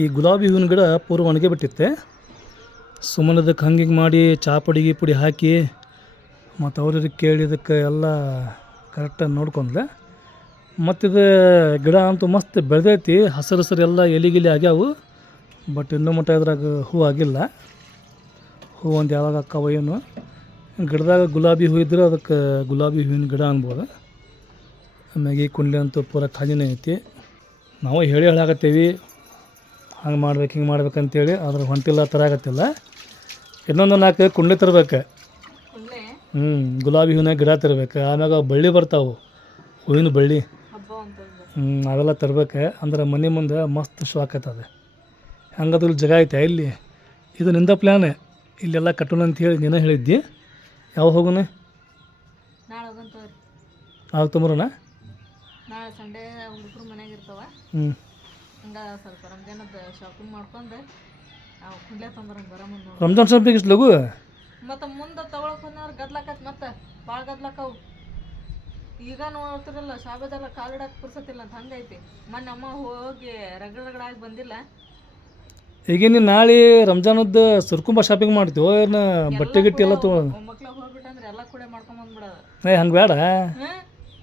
ಈ ಗುಲಾಬಿ ಹೂವಿನ ಗಿಡ ಪೂರ್ವ ಒಣಗಿ ಬಿಟ್ಟಿತ್ತೆ. ಸುಮ್ಮನೆ ಅದಕ್ಕೆ ಹಂಗೆ ಮಾಡಿ ಚಹಾ ಪುಡಿ ಹಾಕಿ ಮತ್ತು ಅವ್ರಿಗೆ ಕೇಳಿದಕ್ಕೆ ಎಲ್ಲ ಕರೆಕ್ಟಾಗಿ ನೋಡ್ಕೊಂಡ್ಲೆ. ಮತ್ತಿದು ಗಿಡ ಅಂತೂ ಮಸ್ತ್ ಬೆಳೆದೈತಿ, ಹಸಿರು ಎಲ್ಲ ಎಲಿಗಿಲಿ ಆಗ್ಯಾವು. ಬಟ್ ಇನ್ನೂ ಮಟ್ಟ ಇದ್ರಾಗ ಹೂ ಆಗಿಲ್ಲ. ಹೂ ಒಂದು ಯಾವಾಗ ಅಕ್ಕವ ಏನು. ಗಿಡದಾಗ ಗುಲಾಬಿ ಹೂ ಇದ್ರೆ ಅದಕ್ಕೆ ಗುಲಾಬಿ ಹೂವಿನ ಗಿಡ ಅನ್ಬೋದು. ಮ್ಯಾಗಿ ಕುಂಡ್ಲಿ ಅಂತೂ ಪೂರ ಖಾಲಿನೇ ಐತಿ. ನಾವು ಹೇಳಾಕತ್ತೀವಿ ಹಂಗೆ ಮಾಡ್ಬೇಕು ಹಿಂಗೆ ಮಾಡ್ಬೇಕಂತೇಳಿ, ಅದ್ರ ಹೊಂಟಿಲ್ಲ ತರಾಗತ್ತಿಲ್ಲ. ಇನ್ನೊಂದು 4 ಕುಂಡ್ಲಿ ತರ್ಬೇಕು. ಗುಲಾಬಿ ಹೂವಿನ ಗಿಡ ತರ್ಬೇಕು. ಆಮ್ಯಾಗ ಬಳ್ಳಿ ಬರ್ತಾವೆ, ಹೂವಿನ ಬಳ್ಳಿ. ಅವೆಲ್ಲ ತರ್ಬೇಕು. ಅಂದ್ರೆ ಮನೆ ಮುಂದೆ ಮಸ್ತ್ ಶೋ ಆಕತ್ತದ. ಹಂಗದು ಇಲ್ಲಿ ಜಾಗ ಐತೆ ಇಲ್ಲಿ. ಇದು ನಿಂದ ಪ್ಲ್ಯಾನ್, ಇಲ್ಲೆಲ್ಲ ಕಟ್ಟೋಣ ಅಂತೇಳಿ ನೀನೇ ಹೇಳಿದ್ದಿ. ಯಾವ ಹೋಗೋಣ? ನಾಳೆ ತೊಂಬರೋಣ. ನಾಳೆ ಸಂಡೇ ಹುಡುಗರು ಮನೆಯಾಗ ಇರ್ತಾವ. ಹಂಗೆ ಸ್ವಲ್ಪ ರಂಜಾನದ ಶಾಪಿಂಗ್ ಮಾಡ್ಕೊಂಡು ಕುಂಡ್ಲೆ ತೊಂಬರಂಗೆ ಬರೋ ಮುಂದೆ. ರಂಜಾನ್ ಶಾಪಿಂಗ್ ಇಷ್ಟು ಲಗು ಮತ್ತು ಮುಂದೆ ತೊಗೊಳಕ್ಕೆ ಬಂದವ್ರು ಗದ್ಲಾಕತ್. ಮತ್ತು ಭಾಳ ಗದ್ಲಾಕವು. ಈಗ ನೋಡ್ತಿರಲ್ಲ ಶಾಬದೆಲ್ಲ ಕಾಲಿಡಕ್ಕೆ ಪುರ್ಸತ್ತಿಲ್ಲ ಅಂತ ಹಂಗೈತಿ. ಮೊನ್ನೆ ಅಮ್ಮ ಹೋಗಿ ರಗಡಾಗಿ ಬಂದಿಲ್ಲ. ಈಗ ನೀನು ನಾಳೆ ರಂಜಾನದ್ದು ಸುರ್ಕುಂಬ ಶಾಪಿಂಗ್ ಮಾಡ್ತೀವೋ ಏನು? ಬಟ್ಟೆ ಗಿಟ್ಟಿ ಎಲ್ಲ ತೊಗೊಂಡು ಮಕ್ಳು ಹೋಗ್ಬಿಟ್ಟಂದ್ರೆ ಎಲ್ಲ ಕೂಡ ಮಾಡ್ಕೊಂಬಂದ್ಬಿಡೋದು. ಹಂಗೆ ಬೇಡ,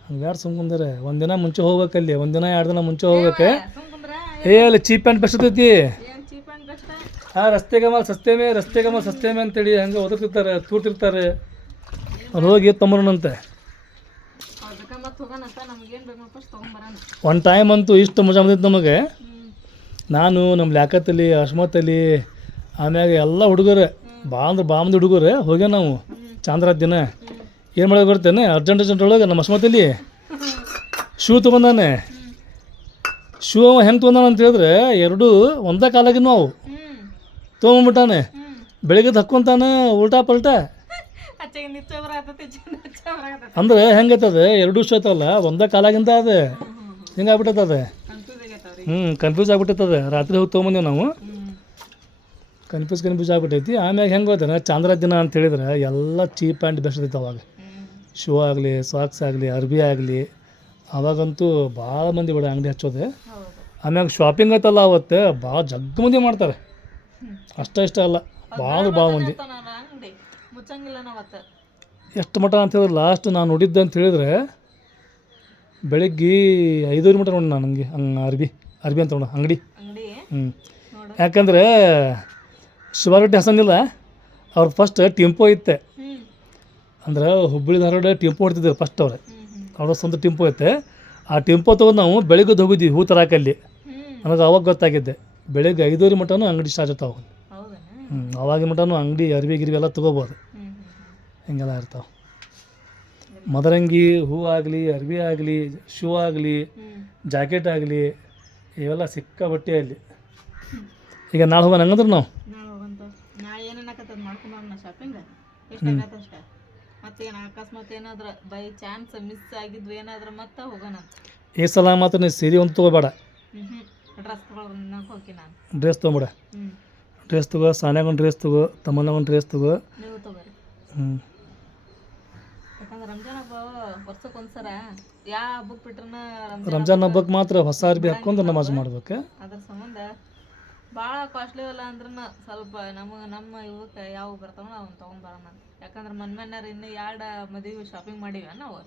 ಹಂಗೆ ಬೇಡ. ಸುಮ್ಕುಂದ್ರೆ ಒಂದಿನ ಮುಂಚೆ ಹೋಗ್ಬೇಕಲ್ಲಿ, ಒಂದಿನ 2 ದಿನ ಮುಂಚೆ ಹೋಗ್ಬೇಕು. ಅಲ್ಲಿ ಚೀಪ್ ಆ್ಯಂಡ್ ಬೆಸ್ಟ್ ಐತಿ. ಹಾಂ, ರಸ್ತೆಗೆ ಸಸ್ತೆ ಮೇ ಅಂತೇಳಿ ಹಂಗೆ ಓದಿರ್ತಿರ್ತಾರೆ, ತೂರ್ತಿರ್ತಾರೆ. ಅವ್ರು ಹೋಗಿ ತೊಂಬರೋಣಂತೆ. ಒಂದು ಟೈಮ್ ಅಂತೂ ಇಷ್ಟು ಮಜಾ ಬಂದಿತ್ತು ನಮಗೆ. ನಾನು ನಮ್ಮ ಲ್ಯಾಕತ್ತಲ್ಲಿ, ಅಶ್ಮತ್ತಲ್ಲಿ, ಆಮ್ಯಾಗ ಎಲ್ಲ ಹುಡುಗರು ಭಾಳ ಮಂದಿ ಹುಡುಗರು ಹೋಗ್ಯ. ನಾವು ಚಾಂದ್ರ ದಿನ ಏನು ಮಾಡೋಕೆ ಬರ್ತೇನೆ, ಅರ್ಜೆಂಟ್ ಒಳಗೆ ನಮ್ಮ ಅಶ್ಮತ್ತಲ್ಲಿ ಶೂ ತೊಗೊಂಡಾನೆ. ಶೂ ಹೆಂಗೆ ತೊಗೊಂಡಾನ ಅಂತ ಹೇಳಿದ್ರೆ 2 ಒಂದೇ ಕಾಲಾಗಿನ ನಾವು ತೊಗೊಂಬಿಟ್ಟಾನೆ. ಬೆಳಿಗ್ಗೆ ಹಕ್ಕೊಂತಾನೆ ಉಲ್ಟಾ ಪಲ್ಟಾ. ಅಂದ್ರೆ ಹೆಂಗೈತದ 2 ಶೂ ಐತಲ್ಲ ಒಂದೇ ಕಾಲಾಗಿಂದ ಅದು ಹಿಂಗಾಗ್ಬಿಟ್ಟದ. ಕನ್ಫ್ಯೂಸ್ ಆಗ್ಬಿಟ್ಟೈತದ. ರಾತ್ರಿ ಹೋಗಿ ತೊಗೊಂಬಂದೇವು ನಾವು. ಕನ್ಫ್ಯೂಸ್ ಆಗ್ಬಿಟ್ಟೈತಿ. ಆಮ್ಯಾಗ ಹೆಂಗೆ ಹೋಗ್ತಾನೆ ಚಾಂದ್ರ ದಿನ ಅಂತ ಹೇಳಿದ್ರೆ ಎಲ್ಲ ಚೀಪ್ ಆ್ಯಂಡ್ ಬೆಸ್ಟ್ ಐತೆ. ಅವಾಗ ಶೂ ಆಗಲಿ, ಸಾಕ್ಸ್ ಆಗಲಿ, ಅರ್ಬಿ ಆಗಲಿ, ಅವಾಗಂತೂ ಭಾಳ ಮಂದಿ ಬಿಡ ಅಂಗಡಿ ಹಚ್ಚೋದೆ. ಆಮ್ಯಾಗ ಶಾಪಿಂಗ್ ಐತಲ್ಲ ಅವತ್ತು ಭಾಳ ಜಗ್ಗ ಮಂದಿ ಮಾಡ್ತಾರೆ. ಇಷ್ಟ ಅಲ್ಲ, ಭಾಳ ಮಂದಿ. ಎಷ್ಟು ಮಟ ಅಂತ ಹೇಳಿದ್ರೆ ಲಾಸ್ಟ್ ನಾನು ನೋಡಿದ್ದೆ ಅಂತ ಹೇಳಿದ್ರೆ ಬೆಳಿಗ್ಗೆ 5 ಮಟ ನೋಡಿ ನಾನು. ಹಂಗೆ ಅರ್ಬಿ ಅಂತ ಅಂಗಡಿ. ಯಾಕಂದರೆ ಶಿವಾರೊಟ್ಟಿ ಹಸನಿಲ್ಲ ಅವ್ರು ಫಸ್ಟ್ ಟೆಂಪೋ ಇತ್ತೆ. ಅಂದ್ರೆ ಹುಬ್ಬಳ್ಳಿ ಧಾರವಾಡ ಟೆಂಪೋ ಹೊಡ್ತಿದ್ರು ಫಸ್ಟ್ ಅವ್ರ ಸ್ವಂತ ಟೆಂಪೋ ಐತೆ. ಆ ಟೆಂಪೋ ತೊಗೊಂಡು ನಾವು ಬೆಳಿಗ್ಗೆ ಹೋಗಿದ್ವಿ ಹೂ ತರಾಕಲ್ಲಿ. ನನಗೆ ಅವಾಗ ಗೊತ್ತಾಗಿದ್ದೆ ಬೆಳಿಗ್ಗೆ 5 ಮಟನೂ ಅಂಗಡಿ ಸ್ಟಾರ್ಟ್ ಇರ್ತಾವೆ. ಅವಾಗಿನ ಮಟನೂ ಅಂಗಡಿ ಅರ್ಬಿ ಎಲ್ಲ ತೊಗೋಬೋದು. ಹಿಂಗೆಲ್ಲ ಇರ್ತಾವೆ. ಮದರಂಗಿ ಹೂ ಆಗಲಿ, ಅರ್ಬಿ ಆಗಲಿ, ಶೂ ಆಗಲಿ, ಜಾಕೆಟ್ ಆಗಲಿ, ಇವೆಲ್ಲ ಸಿಕ್ಕ ಬಟ್ಟೆ ಅಲ್ಲಿ. ಈಗ ನಾಳೆ ಹೋಗೋಣ ಹಂಗಂದ್ರೆ ನಾವು ಅಕಸ್ಮಾತ್ ಏನಾದ್ರು ಬೈ ಚಾನ್ಸ್ ಮಿಸ್ ಆಗಿದ್ವು ಏನಾದ್ರು ಮತ್ತೆ ಹೋಗೋಣ. ಈ ಸಲ ಮಾತ್ರ ನೀವು ಸೀರೆ ಒಂದು ತೊಗೋಬೇಡ, ಡ್ರೆಸ್ ತೊಗೊಬೇಡ. ಡ್ರೆಸ್ ತಗೋ, ಸಾನ್ಯಾಗ ಒಂದು ಡ್ರೆಸ್ ತಗೋ, ತಮ್ಮನಾಗ ಒಂದು ಡ್ರೆಸ್ ತಗೋ. ರಂಜಾನ್ ಹಬ್ಬಕ್ಕೆ ಮಾತ್ರ ಹೊಸ ಅರ್ಬಿ ಹಾಕ್ಕೊಂಡು ನಮಾಜ್ ಮಾಡ್ಬೇಕು. ಅದ್ರ ಸಂಬಂಧ ಭಾಳ ಕಾಸ್ಟ್ಲಿ ಅಲ್ಲ ಅಂದ್ರೂ ಸ್ವಲ್ಪ ನಮ್ಮ ಇವಕ್ಕೆ ಯಾವ ಬರ್ತಾವ ಅವ್ನು ತೊಗೊಂಡ್ಬರೋಣ. ಯಾಕಂದ್ರೆ ಮೊನ್ನೆನಾರ ಇನ್ನು 2 ಮದುವೆ ಶಾಪಿಂಗ್ ಮಾಡೀವಿ ನಾವು.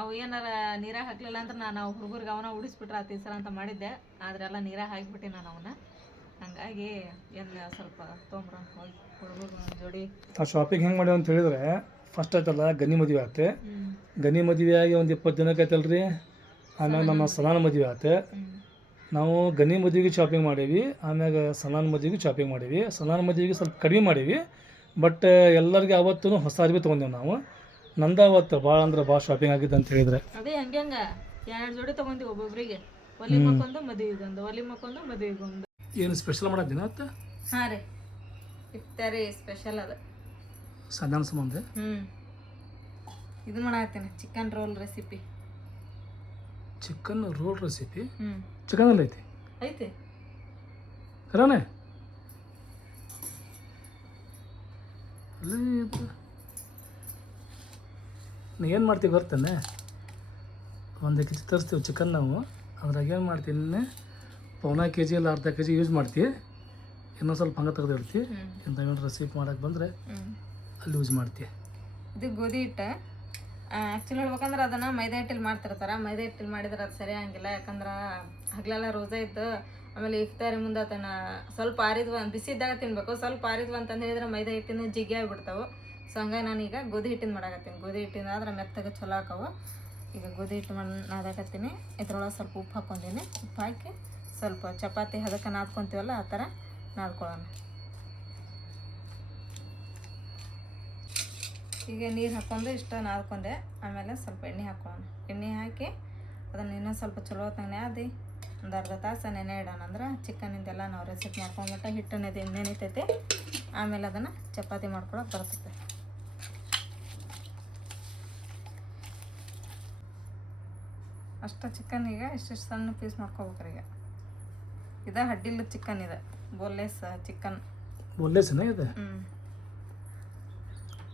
ಅವು ಏನಾರ ನೀರಾಗ ಹಾಕ್ಲಿಲ್ಲ ಅಂದ್ರೆ ನಾವು ಹುಡುಗರಿಗೆ ಅವನ ಉಡಿಸ್ಬಿಟ್ರೆ ಆ ಸಲ ಅಂತ ಮಾಡಿದ್ದೆ. ಆದ್ರೆ ಎಲ್ಲ ನೀರಾಗ ಹಾಕಿಬಿಟ್ಟು ನಾನು ಅವನ್ನ. ಹಂಗಾಗಿ ಏನು ಸ್ವಲ್ಪ ತೊಗೊಂಬ್ರ ಹೋಗಿ ಹುಡುಗರು ಜೋಡಿ. ಆ ಶಾಪಿಂಗ್ ಹೆಂಗೆ ಮಾಡ್ಯಾವ ಅಂತ ಹೇಳಿದ್ರೆ ಫಸ್ಟ್ ಆಯ್ತಲ್ಲ ಗನಿ ಮದುವೆ ಆಯ್ತು. ಗನಿ ಮದುವೆ ಆಗಿ ಒಂದು 20 ದಿನಕ್ಕೆ ಆಯ್ತಲ್ರಿ. ಆಮ್ಯಾಗ ನಮ್ಮ ಸಲಾನ್ ಮದುವೆ ಆಯ್ತು. ನಾವು ಗನಿ ಮದುವೆಗೆ ಶಾಪಿಂಗ್ ಮಾಡೀವಿ, ಆಮ್ಯಾಗ ಸಲಾನ್ ಮದುವೆಗೆ ಶಾಪಿಂಗ್ ಮಾಡೀವಿ. ಸಲಾನ್ ಮದುವೆಗೆ ಸ್ವಲ್ಪ ಕಡಿಮೆ ಮಾಡೀವಿ. ಬಟ್ ಎಲ್ಲರಿಗೆ ಅವತ್ತು ಹೊಸ ಅರ್ಬಿ ತೊಗೊಂಡೇವು ನಾವು. ನಂದು ಅವತ್ತು ಭಾಳ ಅಂದ್ರೆ ಭಾಳ ಶಾಪಿಂಗ್ ಆಗಿದ್ದು ಅಂತ ಹೇಳಿದ್ರೆ ಅದೇ ಹಂಗೆ 2 ಜೋಡಿ ತೊಗೊಂಡಿವಿ ಒಬ್ಬೊಬ್ರಿಗೆ. ಒಲಿ ಮಕ್ಕೊಂದು ಮದುವೆಗೊಂದು, ಒಲಿ ಮಕ್ಕೊಂದು ಮದುವೆಗೊಂದು. ಏನು ಸ್ಪೆಷಲ್ ಮಾಡೋದಿನ ಅತ್ತ? ಹಾಂ ರೀ, ಇಫ್ತಾರಿ ಸ್ಪೆಷಲ್ ಅದು ಸಾಧಾರಣ ಸಂಬಂಧ. ಇದು ಮಾಡತ್ತೀನಿ chicken roll recipe. Chicken roll recipe? ಚಿಕನಲ್ಲಿ ಐತಿ ಕರಾನೆ? ನೀ ಏನು ಮಾಡ್ತೀವಿ ಬರ್ತಾನೆ, 1 ಕೆಜಿ ತರಿಸ್ತೀವಿ ಚಿಕನ್ ನಾವು. ಅದ್ರಾಗ ಏನು ಮಾಡ್ತೀನಿ, ಪೌನಾ ಕೆ ಜಿ ಇಲ್ಲ ಅರ್ಧ ಕೆ ಜಿ ಯೂಸ್ ಮಾಡ್ತೀವಿ, ಇನ್ನೊಂದು ಸ್ವಲ್ಪ ಹಂಗೆ ತೆಗೆದು ಇಡ್ತೀವಿ. ಹ್ಞೂ ಇಂಥವೇನು ರೆಸಿಪಿ ಮಾಡೋಕ್ಕೆ ಬಂದರೆ ಹ್ಞೂ ಅಲ್ಲಿ ಯೂಸ್ ಮಾಡ್ತೀವಿ. ಇದು ಗೋಧಿ ಹಿಟ್ಟು. ಆ್ಯಕ್ಚುಲಿ ಹೇಳ್ಬೇಕಂದ್ರೆ ಅದನ್ನು ಮೈದಾ ಹಿಟ್ಟಲ್ಲಿ ಮಾಡ್ತಿರ್ತಾರೆ. ಮೈದಾ ಹಿಟ್ಟಲ್ಲಿ ಮಾಡಿದ್ರೆ ಅದು ಸರಿ ಆಗಿಲ್ಲ, ಯಾಕಂದ್ರೆ ಹಗಲೆಲ್ಲ ರೋಜಾ ಇದ್ದು ಆಮೇಲೆ ಇಫ್ತಾರಿ ಮುಂದೆ ಅದನ್ನು ಸ್ವಲ್ಪ ಆರಿದ್ವು ಬಿಸಿ ಇದ್ದಾಗ ತಿನ್ಬೇಕು. ಸ್ವಲ್ಪ ಆರಿದ್ವು ಅಂತಂದು ಹೇಳಿದ್ರೆ ಮೈದಾ ಹಿಟ್ಟಿನ ಜಿಗಿ ಆಗಿಬಿಡ್ತಾವೆ. ಸೊ ಹಂಗಾಗಿ ನಾನೀಗ ಗೋಧಿ ಹಿಟ್ಟಿನ ಮಾಡಾಕತ್ತೀನಿ. ಗೋಧಿ ಹಿಟ್ಟಿನ ಆದ್ರೆ ಮೆತ್ತಗೆ ಚಲೋ ಹಾಕವು. ಈಗ ಗೋಧಿ ಹಿಟ್ಟು ನಾದಾಕತ್ತೀನಿ. ಇದ್ರೊಳಗೆ ಸ್ವಲ್ಪ ಉಪ್ಪು ಹಾಕ್ಕೊಂತೀನಿ. ಉಪ್ಪು ಹಾಕಿ ಸ್ವಲ್ಪ ಚಪಾತಿ ಅದಕ್ಕೆ ನಾದ್ಕೊತೀವಲ್ಲ ಆ ಥರ ನಾದ್ಕೊಳ್ಳೋಣ. ಈಗ ನೀರು ಹಾಕ್ಕೊಂಡು ಇಷ್ಟ ನಾದ್ಕೊಂಡೆ. ಆಮೇಲೆ ಸ್ವಲ್ಪ ಎಣ್ಣೆ ಹಾಕ್ಕೊಳ್ಳೋಣ. ಎಣ್ಣೆ ಹಾಕಿ ಅದನ್ನು ಇನ್ನೊಂದು ಸ್ವಲ್ಪ ಚಲೋ ಹೊತ್ತಂಗೆ ನಾದಿ ಒಂದು ಅರ್ಧ ತಾಸು ನೆನೆ ಇಡೋಣ. ಅಂದ್ರೆ ಚಿಕನಿಂದೆಲ್ಲ ನಾವು ರೆಸಿಪಿ ಮಾಡ್ಕೊಂಡ್ಬಿಟ್ಟು ಹಿಟ್ಟು ನೆನಿತೈತಿ. ಆಮೇಲೆ ಅದನ್ನು ಚಪಾತಿ ಮಾಡ್ಕೊಳಕ್ಕೆ ಬರ್ತೈತೆ. ಅಷ್ಟು ಚಿಕನ್ ಈಗ ಇಷ್ಟಿಷ್ಟು ಸಣ್ಣ ಪೀಸ್ ಮಾಡ್ಕೋಬೇಕ್ರಿ. ಈಗ ಇದು ಹಡ್ಡಿಲ್ಲ ಚಿಕನ್, ಇದೆ ಬೋನ್ಲೆಸ್ ಚಿಕನ್. ಬೋನ್ಲೆಸ್ನೇ ಇದೆ ಹ್ಞೂ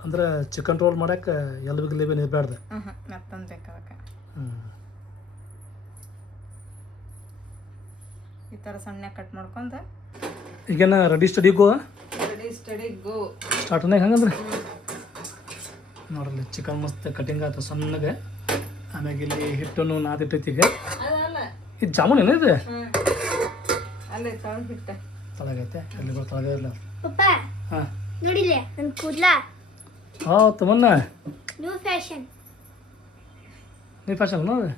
ಅಂದ್ರೆ ಚಿಕನ್ ರೋಲ್ ಮಾಡೋಕ್ಕೆ ಎಲ್ಬಿಗೆ ಗಿಲಿಬಿ ಇರಬಾರ್ದು. ಮೆತ್ತಂದು ಬೇಕು ಅದಕ್ಕೆ. ಈ ಥರ ಸಣ್ಣ ಕಟ್ ಮಾಡ್ಕೊಂಡು ಈಗೇನ ರೆಡಿ ಸ್ಟಡಿ ಗೋ ಸ್ಟಾರ್ಟ್ನಾಗ ಹಂಗಂದ್ರೆ ನೋಡ್ರಿ ಚಿಕನ್ ಮಸ್ತ್ ಕಟಿಂಗ್ ಆಯ್ತು ಸಣ್ಣಗೆ. ಆಮ್ಯಾಗ ಇಲ್ಲಿ ಹಿಟ್ಟನ್ನು ನಾದಿಟ್ಟೈತಿ. ಈಗ ಅದಲ್ಲ ಇದು ಜಾಮೂನ್ ಏನಿದೆ ಅಲ್ಲೇ ತಳಗ ಹಿಟ್ಟೆ ತಳಗೈತೆ ಎಲ್ಲಿ ತಳಗ ಇಲ್ಲ. ಹಾಂ ನೋಡಿಲ್ಲ ನನ್ನ ಕೂದಲ ತಮ್ಮನ್ನ ನ್ಯೂ ಫ್ಯಾಷನ್. ನೀ ಫ್ಯಾಷನ್ ನೋಡ್ರಿ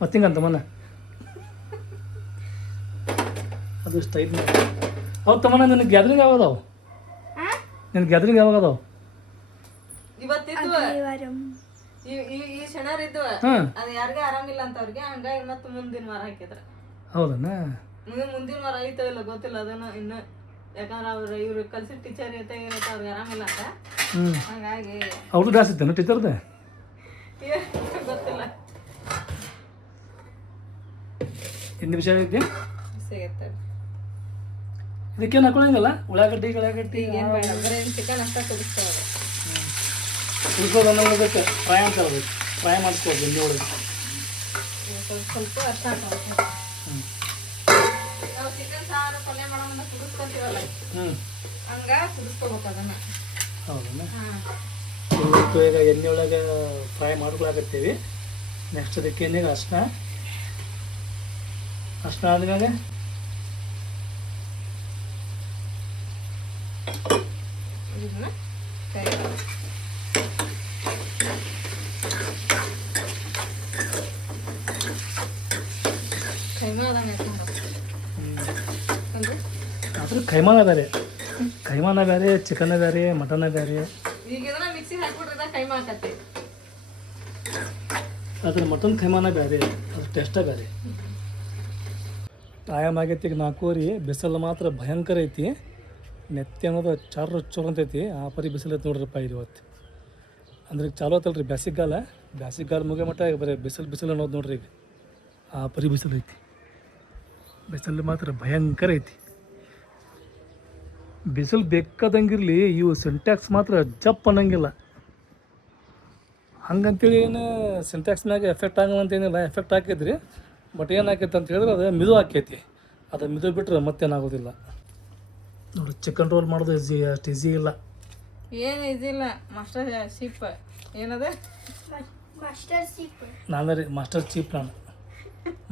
ಮತ್ತೆ ಹಿಂಗಂತ ತಮ್ಮನ್ನ ಅದು ಸ್ಟೈಲ್. ಹೌದು ತಮ್ಮನ್ನ ನಿನಗೆ ಗ್ಯಾದ್ರಿಂಗ್ ಯಾವಾಗದಾವು? ನಿನ್ನ ಗ್ಯಾದ್ರಿಂಗ್ ಯಾವಾಗ ಅದಾವು? ಇವತ್ತಿದ್ವ ಈ ಶನಿವಾರ ಇದ್ವ. ಅದು ಯಾರಿಗೆ ಆರಾಮಿಲ್ಲ ಅಂತ ಅವ್ರಿಗೆ, ಹಂಗಾಗಿ ಮತ್ತೆ ಮುಂದಿನ ವಾರ ಹಾಕಿದ್ರ. ಹೌದಣ್ಣ ಮುಂದಿನ ವಾರ ಐತೋ ಇಲ್ಲ ಗೊತ್ತಿಲ್ಲ ಅದನ್ನ ಇನ್ನು. ಯಾಕಂದ್ರೆ ಅವ್ರು ಇವ್ರು ಕಲ್ಸಿದ ಟೀಚರ್ ಇರುತ್ತೆ ಅವ್ರಿಗೆ ಆರಾಮಿಲ್ಲ ಅಂತ. ಹಂಗಾಗಿ ಅವ್ರದ್ದು ಡ್ಯಾನ್ಸ್ ಇತ್ತೇನು ಟೀಚರ್ದೆ? ಗೊತ್ತಿಲ್ಲ. ಹಿಂದಿ ವಿಷಯ ಐತಿ ಸಿಗುತ್ತೆ. ಇದಕ್ಕೇನು ಹಾಕೊಳ್ಳಂಗಿಲ್ಲ ಉಳ್ಳಾಗಡ್ಡಿ ಏನು ಬೇಡ, ಬರೀ ಚಿಕನ್ ಅಷ್ಟ ಕುದಿಸ್ತಾರೆ. ಉಳ್ಕೋದು ಅನ್ನೋದಕ್ಕೆ ಫ್ರೈ ಅಂತ ಹೇಳ್ಬೇಕು. ಫ್ರೈ ಮಾಡಿಸ್ಕೋದು ಇಲ್ಲಿ ಒಳಗೆ ಸ್ವಲ್ಪ ಅರ್ಥ ಹಾಕೋಬೇಕು. ನಾವು ಚಿಕನ್ ಸಾರು ಪಲ್ಯ ಮಾಡೋಣ ಕುದಿಸ್ಕೊಂತೀವಲ್ಲ, ಹಂಗ ಕುದಿಸ್ಕೋಬೇಕು ಅದನ್ನ. ಹೌದಣ್ಣ. ಈಗ ಎಣ್ಣೆ ಒಳಗೆ ಫ್ರೈ ಮಾಡ್ಕೊಳಕತ್ತೀವಿ. ನೆಕ್ಸ್ಟ್ ಅದಕ್ಕೆ ಏನಿಗೆ ಅರ್ಶಿನ ಆದ್ಮೇಲೆ ಇದನ್ನ ಅದ್ರ ಕೈಮಾನ ಬೇರೆ, ಕೈಮಾನ ಬೇರೆ, ಚಿಕನ್ ಬೇರೆ, ಮಟನ್ ಬೇರೆ. ಈಗ ಇದನ್ನ ಮಿಕ್ಸಿ ಹಾಕ್ಬಿಟ್ರೆ ಕೈಮಾ ಹಾಕತ್ತೆ. ಅದ್ರ ಮಟನ್ ಕೈಮಾನ ಬೇರೆ, ಅದ್ರ ಟೇಸ್ಟ ಬೇರೆ. ಟೈಮ್ ಆಗೈತಿ ಈಗ 4:00. ಬಿಸಿಲು ಮಾತ್ರ ಭಯಂಕರ ಐತಿ. ನೆತ್ತಿ ಅನ್ನೋದು ಚೊರ್ ಅಂತೈತಿ. ಆ ಪರಿ ಬಿಸಿಲು ಐತಿ ನೋಡ್ರಿಪ್ಪ ಇವತ್ತು. ಅಂದ್ರೆ ಈಗ ಚಾಲು ಆತಲ್ರಿ ಬ್ಯಾಸಿಗಾಲ ಮುಗಿಯೋ ಮಟ್ಟ ಈಗ ಬರೀ ಬಿಸಿಲು ಅನ್ನೋದು ನೋಡ್ರಿ. ಈಗ ಆ ಪರಿ ಬಿಸಿಲು ಐತಿ. ಬಿಸಿಲು ಮಾತ್ರ ಭಯಂಕರ ಐತಿ. ಬಿಸಿಲು ಬೇಕಾದಂಗಿರಲಿ, ಇವು ಸಿಂಟ್ಯಾಕ್ಸ್ ಮಾತ್ರ ಜಪ್ ಅನ್ನಂಗಿಲ್ಲ. ಹಂಗಂತೇಳಿ ಏನು ಸಿಂಟ್ಯಾಕ್ಸ್ ಮ್ಯಾಗ ಎಫೆಕ್ಟ್ ಆಗಲ್ಲ ಅಂತೇನಿಲ್ಲ, ಎಫೆಕ್ಟ್ ಹಾಕೈತ್ರಿ. ಬಟ್ ಏನು ಆಕೈತೆ ಅಂತ ಹೇಳಿದ್ರೆ ಅದು ಮಿದು ಆಕೈತಿ. ಅದು ಮಿದು ಬಿಟ್ಟರೆ ಮತ್ತೇನಾಗೋದಿಲ್ಲ ನೋಡಿ. ಚಿಕನ್ ರೋಲ್ ಮಾಡೋದು ಅಷ್ಟು ಈಸಿ ಇಲ್ಲ. ಏನು ಇದಿಲ್ಲ. ಮಾಸ್ಟರ್ ಶೀಪ್ ಏನದ? Master cheap. ನಾನು ರೀ ಮಾಸ್ಟರ್ ಚೀಪ್. ನಾನು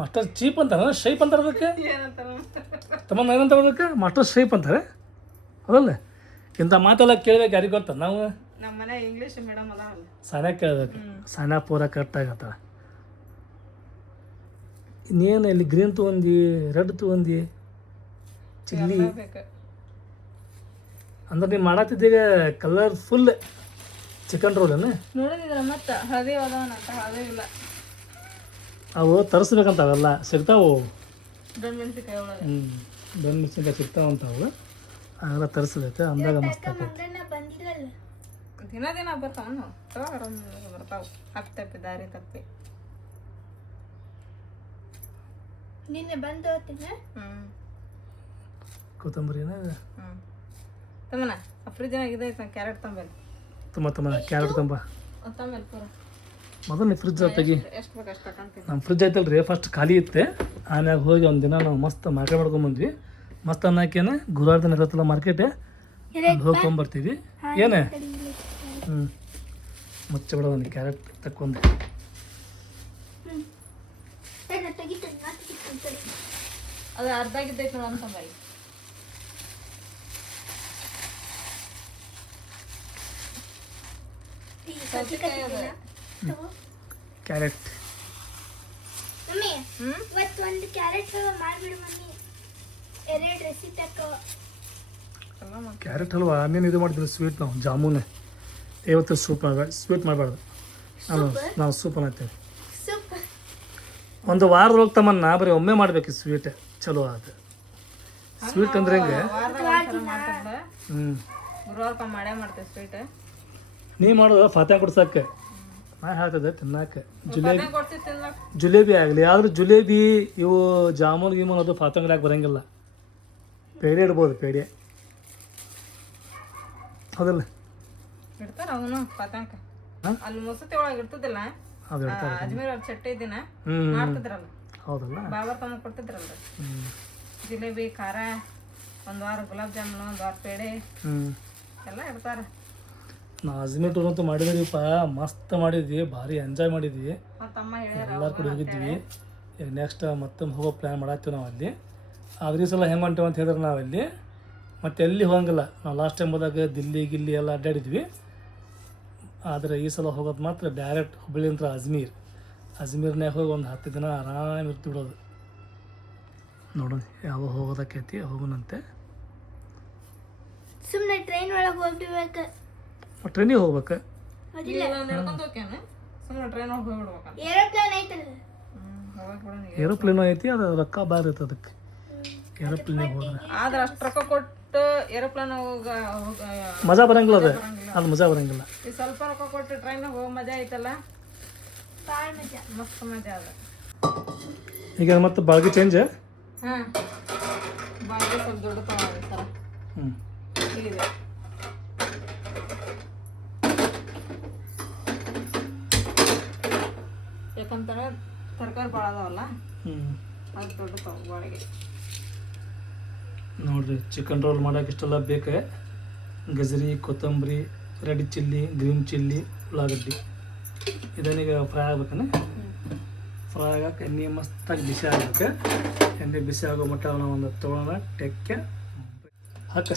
ಮಾಸ್ಟರ್ ಚೀಪ್ ಅಂತಾರೆ, ಶೇಪ್ ಅಂತಾರೆ ಅದಕ್ಕೆ. ಏನಂತಾರ ತಮ್ಮ ಏನಂತ ಅದಕ್ಕೆ? ಮಾಸ್ಟರ್ ಶೇಪ್ ಅಂತಾರೆ. ಅದಲ್ಲ ಇಂಥ ಮಾತೆಲ್ಲ ಕೇಳ್ಬೇಕು. ಯಾರಿಗೆ ಗೊತ್ತ? ನಾವು ನಮ್ಮ ಮನೆ ಇಂಗ್ಲೀಷ್ ಮೇಡಮ್ ಅದಾವಲ್ಲ, ಸಾನ್ಯಾಗ ಕೇಳ್ಬೇಕು. ಸಾನ್ಯಾ ಪೂರ ಕರೆಕ್ಟಾಗತ್ತ. ಇನ್ನೇನು ಇಲ್ಲಿ ಗ್ರೀನ್ ತೊಗೊಂಡು ರೆಡ್ ತೊಗೊಂಡು ಚಿಲ್ಲಿ ಬೇಕು. ಅಂದ್ರೆ ನೀವು ಮಾಡತ್ತಿದ್ದೀಗ ಕಲರ್ಫುಲ್ ಚಿಕನ್ ರೋಲನ್ನು ನೋಡಿದ್ರ ಮತ್ತೆ ಹಳದಿ ಅದಾವನಂತ. ಹಳದಿ ಇಲ್ಲ, ಅವು ತರಿಸ್ಬೇಕಂತ. ಅವೆಲ್ಲ ಸಿಗ್ತಾವು. ದೊಡ್ಡ ಮೆಣಸಿನ್ಕಾಯಿ ಒಳಗೆ ದೊಡ್ಡ ಮೆಣಸಿನ್ಕಾಯಿ ಸಿಗ್ತಾವಂತಾವು. ಅವೆಲ್ಲ ತರಿಸ್ಬೇಕು. ಅಂದಾಗ ಮಸ್ತ್ ಆಗ್ತೈತಿ. ಬಂದಿರಲ್ಲ ದಿನ ಬರ್ತಾವ ಬರ್ತಾವ. ತಪ್ಪಿ ದಾರಿ ತಪ್ಪಿ ನಿನ್ನೆ ಬಂದು ಹೋಗ್ತೀನಿ. ಕೊತ್ತಂಬರಿನ ತಮ್ಮನ ಫ್ರಿಜ್ನಾಗ ಇದೈತೆ ಕ್ಯಾರೆಟ್ ತಂಬೇಲಿ. ತುಂಬ ಕ್ಯಾರೆಟ್ ತುಂಬ ತಂಬೇಲಿ ಪೂರ ಮೊದಲು ಫ್ರಿಜ್ ತೆಗಿ. ಎಷ್ಟು ಬೇಕು ಅಷ್ಟು ತಗೊಂತೀನಿ. ನಮ್ಮ ಫ್ರಿಜ್ ಐತಲ್ಲ ರೀ ಫಸ್ಟ್ ಖಾಲಿ ಇತ್ತೆ. ಆಮ್ಯಾಗ ಹೋಗಿ ಒಂದು ದಿನ ನಾವು ಮಸ್ತ್ ಮಾರ್ಕೆಟ್ ಮಾಡ್ಕೊಂಬಂದ್ವಿ. ಮಸ್ತ್ ಅನ್ನೋಕೇನೆ ಗುರುವಾರ ದಿನ ಇರುತ್ತಲ್ಲ ಮಾರ್ಕೆಟ್, ಹೋಗ್ಕೊಂಬರ್ತೀವಿ. ಏನೇ ಮುಚ್ಚ ಬಿಡೋ ಒಂದು ಕ್ಯಾರೆಟ್ ತಕ್ಕೊಂಡೆ. ಅದು ಅರ್ಧ ಆಗಿದ್ದೈತೆ ನೋಡು ಅಂತ ಬೈ. ಕ್ಯಾರೆಟ್ ಮಮ್ಮಿ ಇವತ್ತು ಒಂದು ಕ್ಯಾರೆಟ್ ಹಲ್ವಾ ಮಾಡಿಬಿಡು ಮಮ್ಮಿ. 2 ರೆಸಿಪಿ ಹಾಕೋ. ಕ್ಯಾರೆಟ್ ಹಲ್ವಾ ಆಮೇಲೆ ಇದು ಮಾಡ್ತೀವಿ ಸ್ವೀಟ್. ನಾವು ಜಾಮೂನ್ ಇವತ್ತು ಸೂಪ್ ಸ್ವೀಟ್ ಮಾಡಬಾರ್ದು. ನಾವು ಸೂಪ್ ಅನ್ನತ್ತೇವೆ. ಸೂಪ್ ಒಂದು ವಾರದೊಳಗೆ ತಮ್ಮನ್ನ ಬರೀ ಒಮ್ಮೆ ಮಾಡ್ಬೇಕು ಸ್ವೀಟ್. ಚಲೋ ಆದ ಸ್ವೀಟ್ ಅಂದ್ರೆ ಹೆಂಗೆ? ಗುರುವಾರಕ್ಕೆ ಮಾಡೇ ಮಾಡ್ತೇವೆ ಸ್ವೀಟ್. ನೀ ಮಾಡೋದು ಫಾತ್ಯಾ ಕೊಡ್ಸಕ್ಕೆ ನಾ ಹೇಳ್ತದೆ ತಿನ್ನಕ್ಕೆ. ಕೊಡ್ತೀವಿ ತಿನ್ನಕ್. ಜಿಲೇಬಿ ಆಗಲಿ, ಆದ್ರೆ ಜಿಲೇಬಿ ಇವು ಜಾಮೂನ್ ಗೀಮೂನ್ ಅದು ಫಾತ್ಯಂಗ್ಲಾಗ ಬರೋಂಗಿಲ್ಲ. ಪೇಡೆ ಇಡ್ಬೋದು, ಪೇಡೆ ಹೌದಲ್ಲ? ಇಡ್ತಾರ ಅವನು ಪಾತಂಕ. ಅಲ್ಲಿ ಮುಸತಿ ಒಳಗೆ ಇರ್ತದಿಲ್ಲ, ಅದು ಇಡ್ತಾರೆ. ಅಜ್ಮೀರ್ ಅವ್ರ ಚಟ್ಟಿ ದಿನ ಮಾಡ್ತಿದ್ರಲ್ಲ, ಹೌದಲ್ಲ? ಬಾಬರ್ ತಮ್ಮ ಕೊಡ್ತಿದ್ರಲ್ಲ ಜಿಲೇಬಿ, ಖಾರ, ಒಂದು ವಾರ ಗುಲಾಬ್ ಜಾಮೂನು, ಒಂದು ವಾರ ಪೇಡೆ ಎಲ್ಲ ಇಡ್ತಾರ. ನಾವು ಅಜ್ಮೀರ್ ಟೂರ್ ಅಂತೂ ಮಾಡಿದ್ರಿಪ್ಪ, ಮಸ್ತ್ ಮಾಡಿದ್ವಿ, ಭಾರಿ ಎಂಜಾಯ್ ಮಾಡಿದ್ವಿ. ಮತ್ತಮ್ಮ ಹೇಳ್ಯಾರ ಎಲ್ಲರೂ ಕೂಡ ಹೋಗಿದ್ವಿ. ಈಗ ನೆಕ್ಸ್ಟ್ ಮತ್ತೊಮ್ಮೆ ಹೋಗೋ ಪ್ಲ್ಯಾನ್ ಮಾಡತ್ತೀವಿ ನಾವು ಅಲ್ಲಿ. ಆದ್ರೆ ಈ ಸಲ ಹೆಂಗೆ ಹೊಂಟೇವೆ ಅಂತ ಹೇಳಿದ್ರೆ ನಾವಲ್ಲಿ ಮತ್ತೆ ಎಲ್ಲಿ ಹೋಗಂಗಿಲ್ಲ. ನಾವು ಲಾಸ್ಟ್ ಟೈಮ್ ಹೋದಾಗ ದಿಲ್ಲಿ ಗಿಲ್ಲಿ ಎಲ್ಲ ಅಡ್ಡಾಡಿದ್ವಿ. ಆದರೆ ಈ ಸಲ ಹೋಗೋದು ಮಾತ್ರ ಡೈರೆಕ್ಟ್ ಹುಬ್ಬಳ್ಳಿಂದ ಅಜ್ಮೀರ್ನಾಗ ಹೋಗಿ ಒಂದು 10 ದಿನ ಆರಾಮ್ ಇರ್ತಿ ಬಿಡೋದು. ನೋಡೋಣ ಯಾವಾಗ ಹೋಗೋದಕ್ಕೈತಿ, ಹೋಗೋಣಂತೆ. ಸುಮ್ಮನೆ ಟ್ರೈನ್ ಒಳಗೆ ಹೋಗ್ಬಿಡ್ಬೇಕು. ಟ್ರೈನಿಗೆ ಹೋಗ್ಬೇಕು. ನಡ್ಕೊಂಡು ಹೋಗ್ಯಾನ, ಸುಮ್ಮನೆ ಟ್ರೈನ್ ಒಳಗೆ ಹೋಗ್ಬಿಡ್ಬೇಕಂತ. ಏರೋಪ್ಲೇನ್ ಐತಲ್ಲ, ಏರೋಪ್ಲೇನು ಐತಿ, ಅದು ರೊಕ್ಕ ಬಾರ್ ಐತೆ ಅದಕ್ಕೆ. ಏರೋಪ್ಲೇನಿಗೆ ಹೋದ್ರೆ ಆದ್ರೆ ಅಷ್ಟು ರೊಕ್ಕ ಕೊಟ್ಟು ಏರೋಪ್ಲೇನ್ ಮಜಾ ಬರಂಗಿಲ್ಲ. ಅದು ಮಜಾ ಬರಂಗಿಲ್ಲ. ಈ ಸ್ವಲ್ಪ ರೊಕ್ಕ ಕೊಟ್ಟು ಟ್ರೈನಾಗ ಹೋಗೋ ಮಜಾ ಐತಲ್ಲ, ಭಾಳ ಮಜಾ, ಮಸ್ತ್ ಮಜಾ ಅದ. ಈಗ ಮತ್ತೆ ಬಾಳ್ಗಿ ಚೇಂಜ್. ಹಾಂ, ಬಾಳ್ಗೆ ಸ್ವಲ್ಪ ದೊಡ್ಡ ತಗೊಂಡು ಸರ ಇಲ್ಲಿದೆ. ಯಾಕಂತಾರೆ ತರಕಾರಿ ಭಾಳ ಅದಾವಲ್ಲ, ಅದು ದೊಡ್ಡ ತಗೋ ಬಾಳಿಗೆ. ನೋಡ್ರಿ, ಚಿಕನ್ ರೋಲ್ ಮಾಡೋಕೆ ಇಷ್ಟೆಲ್ಲ ಬೇಕು. ಗಜರಿ, ಕೊತ್ತಂಬರಿ, ರೆಡ್ ಚಿಲ್ಲಿ, ಗ್ರೀನ್ ಚಿಲ್ಲಿ, ಉಳ್ಳಾಗಡ್ಡಿ. ಇದನ್ನೀಗ ಫ್ರೈ ಆಗ್ಬೇಕನ್ನ. ಫ್ರೈ ಆಗಕ್ಕೆ ಎಣ್ಣೆ ಮಸ್ತಾಗಿ ಬಿಸಿ ಆಗ್ಬೇಕು. ಎಣ್ಣೆ ಬಿಸಿ ಆಗೋ ಮಟ್ಟ ನಾವು ಒಂದು ತೊಗೊಳೋಣ, ಟೆಕ್ಕೆ ಹಾಕ.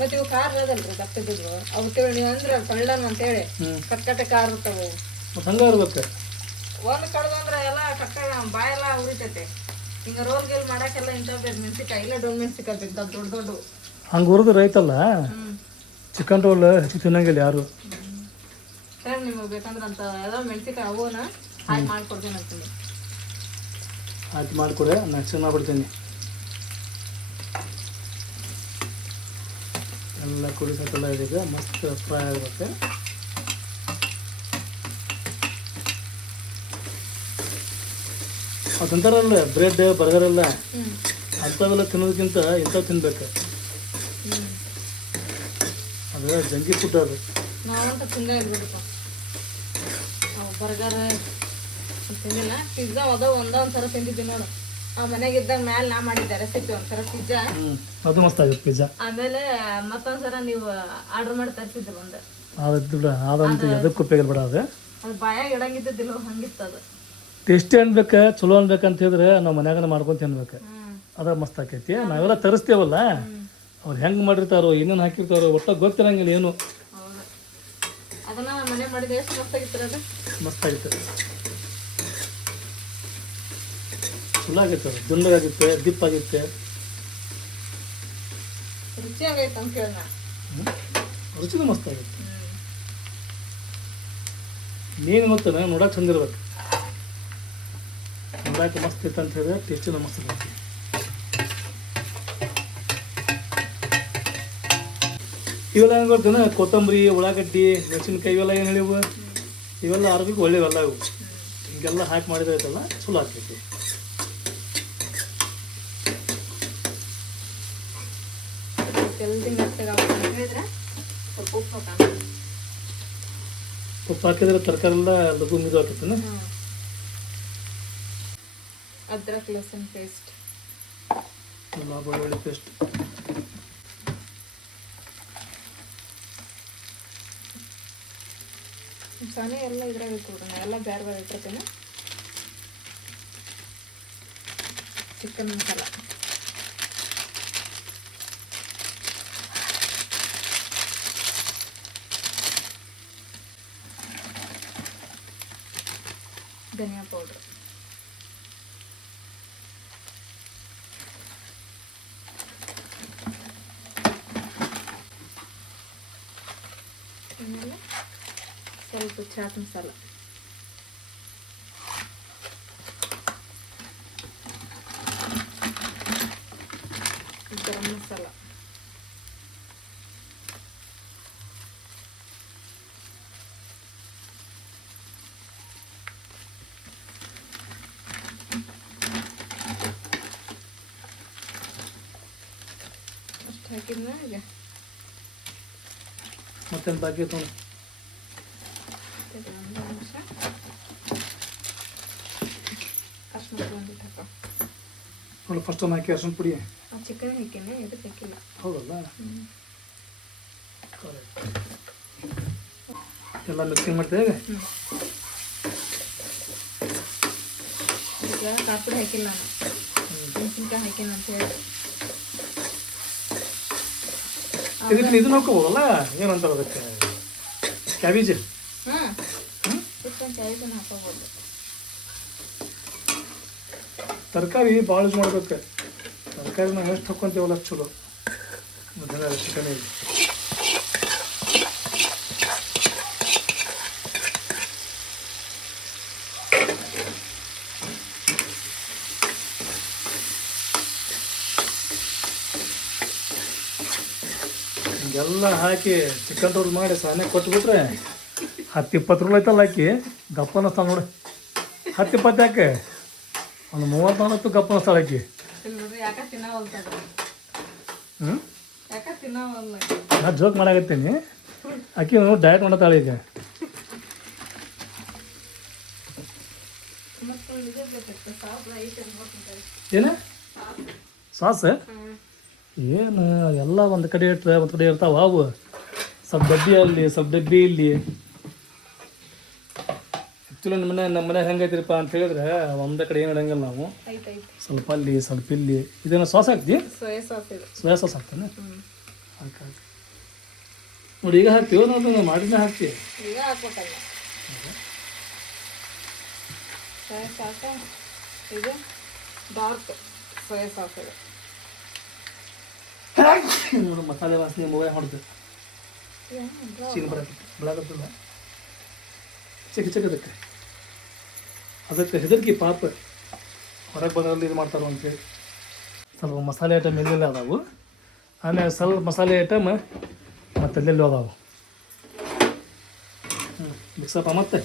ಮತ್ತೆ ಇವು ಖಾರ ಇರೋದಲ್ರಿ ದಪ್ಪದಿದ್ವು, ಅವು ತಿಳಿ ನೀವು ಅಂದ್ರೆ ಕಳ್ಳನ್ ಅಂತೇಳಿ ಕಟ್ಕಟ್ಟೆ ಖಾರ ಇರ್ತಾವು. ಹಂಗೆ ಇರ್ಬೇಕು. ಒಂದು ಕಡ್ದಂದ್ರೆ ಎಲ್ಲ ಕಟ್ಟ ಬಾಯೆಲ್ಲ ಉರಿತೈತೆ. ಹಿಂಗೆ ರೋಲ್ ಗೀಲ್ ಮಾಡಕ್ಕೆಲ್ಲ ಇಂಥವು ಬೇಕು. ಮೆಣಸಿಕಾಯಿ ಇಲ್ಲ, ಡೊಣ್ ಮೆಣಸಿಕಾಯಿ ಬೇಕು ದೊಡ್ಡ ದೊಡ್ಡ. ಹಂಗೆ ಹುರಿದು ರೈತಲ್ಲ ಚಿಕನ್ ರೋಲ್ ಹೆಚ್ಚು ತಿನ್ನಂಗಿಲ್ಲ ಯಾರು. ಸರಿ, ನಿಮಗೆ ಬೇಕಂದ್ರೆ ಅಂತ ಎಲ್ಲ ಮೆಣಸಿಕಾಯಿ ಅವನ್ನ ಹಾಕಿ ಮಾಡ್ಕೊಡ್ತೀನಿ ಅಂತೀನಿ. ಹಾಕಿ ಮಾಡಿಕೊಡೆ, ನಾನು ಚೆನ್ನಾಗಿ ಮಾಡ್ಬಿಡ್ತೀನಿ. ಎಲ್ಲ ಕುಡಿಸೋಕೆಲ್ಲ ಇದೀಗ ಮಸ್ತ್ ಫ್ರೈ ಆಗುತ್ತೆ. ಅದಂತಾರಲ್ಲ ಬ್ರೆಡ್ ಬರ್ಗರ್ ಎಲ್ಲ ಅಂಥವೆಲ್ಲ ತಿನ್ನೋದಕ್ಕಿಂತ ಇಂಥವು ತಿನ್ಬೇಕು. ಅದು ಜಂಗಿ ಫುಡ್. ಅದು ನಾವಂತ ತಿಂದ ಇರ್ಬಿಡಪ್ಪ. ಅವು ಬರ್ಗರ್ ತಿಂದಿಲ್ಲ, ಪಿಜ್ಜಾ ಅದ ಒಂದೊಂದ್ಸರ ತಿಂದಿದ್ವಿ ನೋಡು. ಆ ಮನೆಗಿದ್ದಾಗ ಮ್ಯಾಲೆ ನಾ ಮಾಡಿದ್ದೆ ರೆಸಿಪಿ ಒಂಥರ ಪಿಜ್ಜಾ. ಅದು ಮಸ್ತ್ ಆಗುತ್ತೆ ಪಿಜ್ಜಾ. ಆಮೇಲೆ ಮತ್ತೊಂದ್ಸರ ನೀವು ಆರ್ಡರ್ ಮಾಡಿ ತರಿಸಿದ್ರು ಒಂದು. ಅದಂತೂ ಎದಕ್ಕೆ ಉಪಯೋಗ ಬಿಡ. ಅದು ಬಾಯಾಗ ಇಡಂಗಿದ್ದಿಲ್ಲ, ಹಂಗಿತ್ತು ಅದು. ಟೇಸ್ಟಿ ಅನ್ಬೇಕು, ಚಲೋ ಅನ್ಬೇಕಂತ ಹೇಳಿದ್ರೆ ನಾವು ಮನ್ಯಾಗ ಮಾಡ್ಕೊಂಡು ತಿನ್ಬೇಕು. ಅದ ಮಸ್ತ್ ಆಕೈತಿ. ನಾವೆಲ್ಲ ತರಿಸ್ತೇವಲ್ಲ, ಅವ್ರು ಹೆಂಗೆ ಮಾಡಿರ್ತಾರೋ, ಏನೇನು ಹಾಕಿರ್ತಾರೋ ಒಟ್ಟ ಗೊತ್ತಿರಂಗಿಲ್ಲ ಏನು. ಹೌದು, ಅದನ್ನ ಮನೆ ಮಾಡಿದ ಎಷ್ಟು ಮಸ್ತಾಗಿತ್ತು. ಅದು ಮಸ್ತಾಗಿತ್ತು, ಚಲೋ ಆಗೈತೆ. ಅದು ದುಂಡಗಾಗುತ್ತೆ, ದಿಪ್ಪಾಗುತ್ತೆ, ರುಚಿಯಾಗೈತೆ ಅಂತ ಕೇಳ. ರುಚಿನೂ ಮಸ್ತ್ ಆಗುತ್ತೆ. ನೀನು ಗೊತ್ತ ನೋಡಕ್ಕೆ ಚಂದಿರ್ಬೇಕು. ನೋಡಕ್ಕೆ ಮಸ್ತ್ ಇತ್ತು ಅಂತ ಹೇಳಿದ್ರೆ ಟೇಸ್ಟಿನ ಮಸ್ತ್ ಇರ್ತೈತಿ. ಇವೆಲ್ಲ ಹೆಂಗೆ ಗೊತ್ತೇನ, ಕೊತ್ತಂಬರಿ, ಉಳ್ಳಾಗಡ್ಡಿ, ಮೆಣಸಿನ್ಕಾಯಿ ಇವೆಲ್ಲ ಏನು ಹೇಳಿವು, ಇವೆಲ್ಲ ಆರೋಗ್ಯಕ್ಕೆ ಒಳ್ಳೆಯವೆಲ್ಲ. ಇವು ಹಿಂಗೆಲ್ಲ ಹಾಕಿ ಮಾಡಿದ್ರೆ ಐತಲ್ಲ ಚಲೋ ಆಗ್ತೈತಿ. ಮೆತ್ತಗೆ ಆಗ್ಬೇಕು ಅಂತ ಹೇಳಿದ್ರೆ ಸ್ವಲ್ಪ ಉಪ್ಪು ಹಾಕೋಣ. ಉಪ್ಪು ಹಾಕಿದ್ರೆ ತರಕಾರಿ ಎಲ್ಲ ಲಘು ಮಿದು ಆಗ್ತೈತೆ. ಅದ್ರಕ್ ಲಸನ್ ಪೇಸ್ಟ್, ಬೆಳ್ಳುಳ್ಳಿ ಪೇಸ್ಟ್, ಮಸಾಲೆ ಎಲ್ಲ ಇದ್ರಾಗ ಇಟ್ಬಿಡ್ರಿ. ನಾ ಎಲ್ಲ ಬೇರೆ ಬೇರೆ ಇಟ್ಟಿರ್ತೀನಿ. ಚಿಕನ್ ಮಸಾಲ, ಧನಿಯಾ ಪೌಡ್ರ್, ಆಮೇಲೆ ಸ್ವಲ್ಪ ಚಾಟ್ ಮಸಾಲ, ಗರಂ ಮಸಾಲ, ಅಷ್ಟು ಹಾಕಿದ್ನ ಈಗ ಮತ್ತೇನು ಬಾಕಿ ಐತೆ ನೋಡಿ. ಒಂದು ನಿಮಿಷ ಅರ್ಶಿನ ಒಂದಿಟ್ಟು ಹಾಕೋ. ನೋಡಿ ಫಸ್ಟ್ ಒಂದು ಹಾಕಿ ಅರ್ಶಿನ ಪುಡಿ. ಆ ಚಿಕನ್ ಹಾಕಿನಿ, ಇದಕ್ಕೆ ಹಾಕಿಲ್ಲ. ಹೌದಲ್ಲ, ಎಲ್ಲ ಮಿಕ್ಸಿಂಗ್ ಮಾಡ್ತೇವೆ. ಈಗ ಕಾಪುಡಿ ಹಾಕಿಲ್ಲ ನಾನು, ಮೆಣಸಿನ್ಕಾಯಿ ಹಾಕಿನ ಅಂತ ಹೇಳಿ. ಇದಕ್ಕೆ ಇದನ್ನ ಹಾಕೋಬೋದಲ್ಲ, ಏನಂತಾರೆ ಅದಕ್ಕೆ, ಕ್ಯಾಬೇಜ್. ಹಾಂ, ಚಿಕನ್ ಕ್ಯಾಬೇಜನ್ನು ಹಾಕೋಬೋದು. ತರಕಾರಿ ಭಾಳ ಯೂಸ್ ಮಾಡ್ಬೇಕು. ತರಕಾರಿ ನಾವು ಎಷ್ಟು ಹಾಕ್ಕೊಂತೀವಲ್ಲ ಅಷ್ಟು ಚಲೋ ಚಿಕನ್. ಹಿಂಗೆಲ್ಲ ಹಾಕಿ ಚಿಕನ್ ರೋಲ್ ಮಾಡಿ ಸಾನೆ ಕೊಟ್ಬಿಟ್ರೆ 10-20 ರೂಲ್ ಐತಲ್ಲ ಹಾಕಿ ಗಪ್ಪ ಅನ್ನಿಸ್ತಾವ ನೋಡಿ. 10-20 ಯಾಕೆ, ಒಂದು 30-40 ಗಪ್ಪ ಅನ್ನಿಸ್ತಾಳೆ ಹಾಕಿ. ನೋಡ್ರಿ ಯಾಕೆ ತಿನ್ನವಲ್ತದ, ಹ್ಞೂ, ಯಾಕೆ ತಿನ್ನವಲ್ಲ. ನಾ ಜೋಕ್ ಮಾಡಾಕತ್ತೀನಿ. ಆಕಿ ನೋಡಿ ಡಯಟ್ ಮಾಡತ್ತಾಳೆ ಈಗ. ಏನ ಸಾಸ್ ಏನು ಎಲ್ಲ ಒಂದು ಕಡೆ ಇರ್ತವೆ, ಒಂದು ಕಡೆ ಇರ್ತಾವ. ಅವು ಸ್ವಲ್ಪ ಡಬ್ಬಿ ಅಲ್ಲಿ, ಸ್ವಲ್ಪ ಡಬ್ಬಿ ಇಲ್ಲಿ. ಆ್ಯಕ್ಚುಲಿ ನಮ್ಮ ಮನೆ ಹೆಂಗೈತಿರಪ್ಪ ಅಂತ ಹೇಳಿದ್ರೆ ಒಂದೇ ಕಡೆ ಏನು ಇಡಂಗಿಲ್ಲ ನಾವು. ಸ್ವಲ್ಪ ಅಲ್ಲಿ ಸ್ವಲ್ಪ ಇಲ್ಲಿ. ಇದೇನೋ ಸಾಸ್ ಹಾಕ್ತಿ, ಸೋಯಾ ಸಾಸ್ ಇದು. ಸೋಯಾ ಸಾಸ್ ಹಾಕ್ತಾನೆ. ಹಾಕಿ ನೋಡಿ, ಈಗ ಹಾಕ್ತೀವಿ ನಾವು ಮಾಡಿನೇ ಹಾಕ್ತೀವಿ. ಈಗ ಹಾಕ್ಬೇಕಲ್ಲ ಸೋಯಾ ಸಾಸ್. ಇದು ಡಾರ್ಕ್ ಸೋಯಾ ಸಾಸ್ ಇದು. ನೋಡಿ ಮಸಾಲೆ ವಾಸನೆ ಮೂವೇ ಹೊಡೆದು ಚೀನ ಬೆಳಗತ್ತಿಲ್ಲ ಚಿಕ್ಕ ಅದಕ್ಕೆ ಹೆದರ್ಕಿ ಪಾಪ ಹೊರಗೆ ಬರೋಲ್ಲಿ ಇದು ಮಾಡ್ತಾರೋ ಅಂತೇಳಿ ಸ್ವಲ್ಪ ಮಸಾಲೆ ಐಟಮ್ ಎಲ್ಲೆಲ್ಲ ಅದಾವು. ಆಮೇಲೆ ಸ್ವಲ್ಪ ಮಸಾಲೆ ಐಟಮ್ ಮತ್ತು ಎಲ್ಲೆಲ್ಲೂ ಅದಾವು. ಮಿಕ್ಸಪ್ಪ ಮತ್ತೆ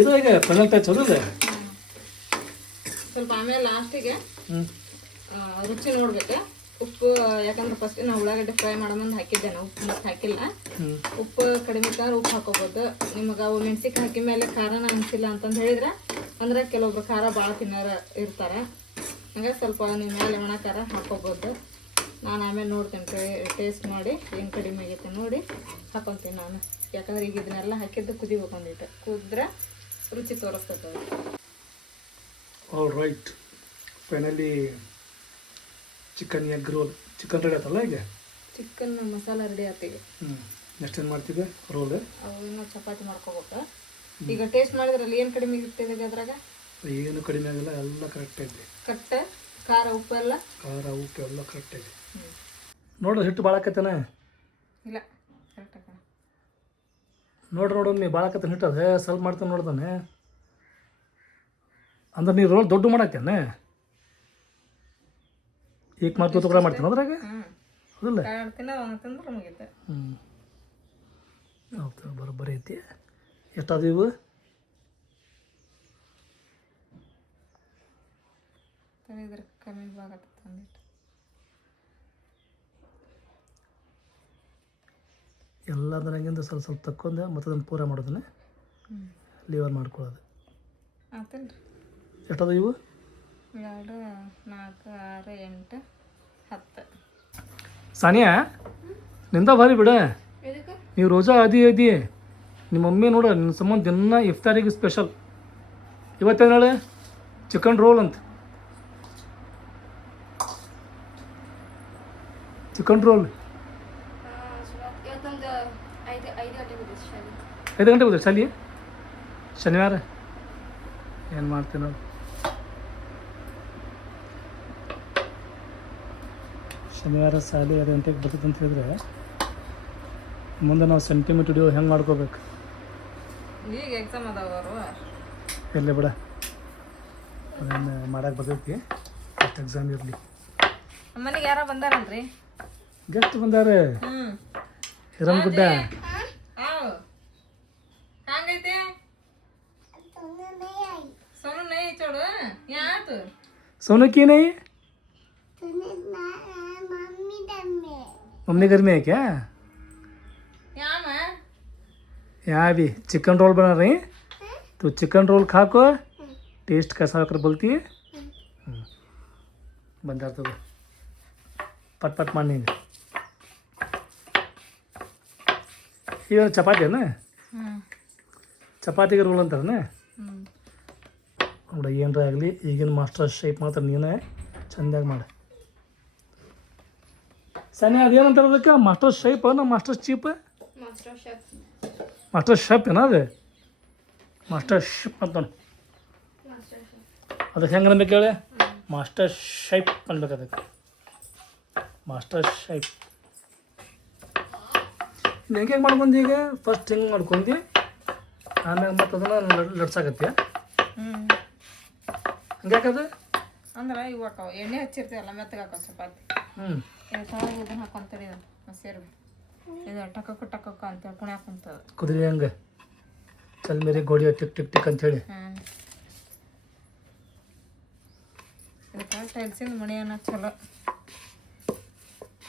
ಇದು ಈಗ ಫೈನಲ್ ಟಚ್ ಅದ. ಸ್ವಲ್ಪ ಆಮೇಲೆ ಲಾಸ್ಟಿಗೆ ರುಚಿ ನೋಡ್ಬೇಕು. ಉಪ್ಪು, ಯಾಕಂದ್ರೆ ಫಸ್ಟ್ ನಾವು ಉಳ್ಳಾಗಡ್ಡೆ ಫ್ರೈ ಮಾಡೋ ಮುಂದೆ ಹಾಕಿದ್ದೆ, ನಾವು ಉಪ್ಪು ಮತ್ತೆ ಹಾಕಿಲ್ಲ. ಉಪ್ಪು ಕಡಿಮೆ ಇತ್ತಂದ್ರೆ ಉಪ್ಪು ಹಾಕೋಬೋದು. ನಿಮಗೆ ಅವು ಮೆಣಸಿನ್ಕಾಯಿ ಹಾಕಿ ಮೇಲೆ ಖಾರನ ಅನಿಸಿಲ್ಲ ಅಂತಂದು ಹೇಳಿದ್ರೆ, ಅಂದ್ರೆ ಕೆಲವೊಬ್ರು ಖಾರ ಭಾಳ ತಿನ್ನೋರು ಇರ್ತಾರೆ. ಹಂಗೆ ಸ್ವಲ್ಪ ನಿಮ್ಮ ಮೇಲೆ ಒಣ ಖಾರ ಹಾಕೋಬೋದು. ನಾನು ಆಮೇಲೆ ನೋಡ್ತೇನೆ, ಟೇಸ್ಟ್ ಮಾಡಿ ಏನು ಕಡಿಮೆ ಆಗೈತೆ ನೋಡಿ ಹಾಕೊತೀನಿ ನಾನು. ಯಾಕಂದ್ರೆ ಈಗ ಇದನ್ನೆಲ್ಲ ಹಾಕಿದ್ದು ಕುದಿಬೇಕು, ಒಂದಿಟ್ಟು ಕುದ್ರೆ ರುಚಿ ತೋರಿಸ್ತದೆ. All right, finally chicken egg roll chicken ready ಆಯ್ತಲ್ಲ ಈಗ. ಚಿಕನ್ ಮಸಾಲ ರೆಡಿ ಆಗ್ತೀವಿ. ನೆಕ್ಸ್ಟ್ ಏನು ಮಾಡ್ತಿದ್ದೆ ರೋಲ್. ಅವು ಇನ್ನೂ ಚಪಾತಿ ಮಾಡ್ಕೋಬೇಕು. ಈಗ ಟೇಸ್ಟ್ ಮಾಡಿದ್ರಲ್ಲಿ ಏನು ಕಡಿಮೆ ಇರ್ತಿದೆ ಅದ್ರಾಗ? ಏನು ಕಡಿಮೆ ಆಗಿಲ್ಲ, ಎಲ್ಲ ಕರೆಕ್ಟ್ ಐತೆ. ಕರೆಕ್ಟ್ ಖಾರ ಉಪ್ಪು ಎಲ್ಲ ಕರೆಕ್ಟ್ ಐತೆ. ನೋಡ್ರಿ ಹಿಟ್ಟು ಭಾಳ ಆಕತ್ತೇನೆ. ಇಲ್ಲ ಕರೆಕ್ಟ್ ಆಗ ನೋಡ್ರಿ ಭಾಳ ಆಕತ್ತೇನೆ ಹಿಟ್ಟು. ಅದೇ ಸ್ವಲ್ಪ ಮಾಡ್ತಾನೆ ನೋಡ್ತಾನೆ. ಅಂದ್ರೆ ನೀರು ರೋಲ್ ದೊಡ್ಡ ಮಾಡತ್ತೇನೆ ಈಗ ಮಾತು ಕೂಡ ಮಾಡ್ತೀನಿ ಅದ್ರಾಗ. ಅದಲ್ಲ ಹೌದು, ಬರೋಬ್ಬರಿ ಐತಿ. ಎಷ್ಟಾದ ಇವು? ಕಮ್ಮಿ ಭಾಗ ತಂದಿಟ್ಟು ಎಲ್ಲ ಅದ್ರಾಗಿಂದ ಸ್ವಲ್ಪ ಸ್ವಲ್ಪ ತಕ್ಕೊಂಡು ಮತ್ತು ಅದನ್ನು ಪೂರ ಮಾಡೋದನ್ನ ಲಿವರ್ ಮಾಡ್ಕೊಳ್ಳೋದು. ಆತಲ್ರಿ. ಎಷ್ಟದ ಇವು? 2 4 6 8 10. ಸಾನಿಯಾ ನಿಂದ ಭಾರಿ ಬಿಡ. ಎದಕ್ಕೆ? ನೀವು ರೋಜಾ ಅದಿ ನಿಮ್ಮ ಮಮ್ಮಿ ನೋಡ ನಿನ್ನ ಸಂಬಂಧ ದಿನ ಇಫ್ತಾರಿಗೆ ಸ್ಪೆಷಲ್. ಇವತ್ತೇನು ಹೇಳಿ? ಚಿಕನ್ ರೋಲ್ ಅಂತ. ಚಿಕನ್ ರೋಲ್ 5 ಗಂಟೆಗೆ ಹೋದ್ರೆ ಶಾಲಿ ಶನಿವಾರ ಏನು ಮಾಡ್ತೀವಿ ನೋಡಿ. ಶನಿವಾರ ಶಾಲೆ 5 ಗಂಟೆಗೆ ಬರ್ತದೆ ಅಂತ ಹೇಳಿದ್ರೆ ಮುಂದೆ ನಾವು ಸೆಂಟಿಮೀಟರ್ ಹಿಡಿಯೋ ಹೆಂಗೆ ಮಾಡ್ಕೋಬೇಕು? ಈಗ ಎಕ್ಸಾಮ್ ಅದಾವ ಅವರು. ಇರಲಿ ಬಿಡ, ಅದನ್ನು ಮಾಡಕ್ಕೆ ಬರ್ತೈತಿ. ಫಸ್ಟ್ ಎಕ್ಸಾಮ್ ಇರಲಿ. ನಮ್ಮ ಮನೆಗೆ ಯಾರೋ ಬಂದಾರಲ್ರಿ? ಗೆಸ್ಟ್ ಬಂದಾರೆ. ಹಿರಮ್ಗುಡ್ಡ. ಹಂಗೈತೆ सोनू नहीं छोड़ो यहाँ तो सोनू की नहीं? मम्मी घर में है क्या? यहाँ मैं यहाँ भी चिकन रोल बना रही. तो चिकन रोल खा को टेस्ट कैसा होकर बोलती है. बन जाता तो पट पट मारने ये चपाती है ना. ಚಪಾತಿಗೆ ರೋಲ್ ಅಂತಾರನೆ. ನೋಡ ಏನರ ಆಗಲಿ ಈಗಿನ ಮಾಸ್ಟರ್ ಶೇಪ್ ಮಾತ್ರ ನೀನೇ ಚೆಂದಾಗಿ ಮಾಡಿ. ಸನಿ ಅದೇನಂತಾರೆ ಅದಕ್ಕೆ? ಮಾಸ್ಟರ್ ಶೇಪ್ ನಾ ಮಾಸ್ಟರ್ ಚೀಪ್? ಮಾಸ್ಟರ್ ಶೇಪ್ ಏನ ಅದು? ಮಾಸ್ಟರ್ ಶೇಪ್ ಅಂತ ಅದಕ್ಕೆ ಹೆಂಗೆ ಅನ್ಬೇಕು ಹೇಳಿ? ಮಾಸ್ಟರ್ ಶೇಪ್ ಅನ್ಬೇಕು ಅದಕ್ಕೆ. ಮಾಸ್ಟರ್ ಶೇಪ್ ಹೆಂಗೆ ಮಾಡ್ಕೊಂಡಿ? ಈಗ ಫಸ್ಟ್ ಹಿಂಗೆ ಮಾಡ್ಕೊಂಡಿ, ಆಮ್ಯಾಗ ಮತ್ತು ಅದನ್ನು ಲಡ್ಸಾಕತ್ತಿ. ಹಂಗ್ಯಾಕದು? ಅಂದ್ರೆ ಇವಾಗ ಎಣ್ಣೆ ಹಚ್ಚಿರ್ತೀವಲ್ಲ ಮೆತ್ತಗೆ ಹಾಕೋ ಚಪಾತಿ. ಇದನ್ನ ಹಾಕೊಂತೇಳಿ ಸೇರು ಇದು ಟಕ್ಕಕ್ಕು ಅಂತೇಳಿ ಪುಣ್ಯ ಹಾಕೊಂತದ ಕುದುರೆ ಹಂಗೆ ಚಲ್ಮೇರಿ ಗೋಡಿ ಟಿಕ್ ಟಿಕ್ ಟಿಕ್ ಅಂಥೇಳಿ. ಇದಕ್ಕೆ ಟೈಲ್ಸಿಂದ ಮಣಿ ಅನ್ನೋ ಚಲೋ.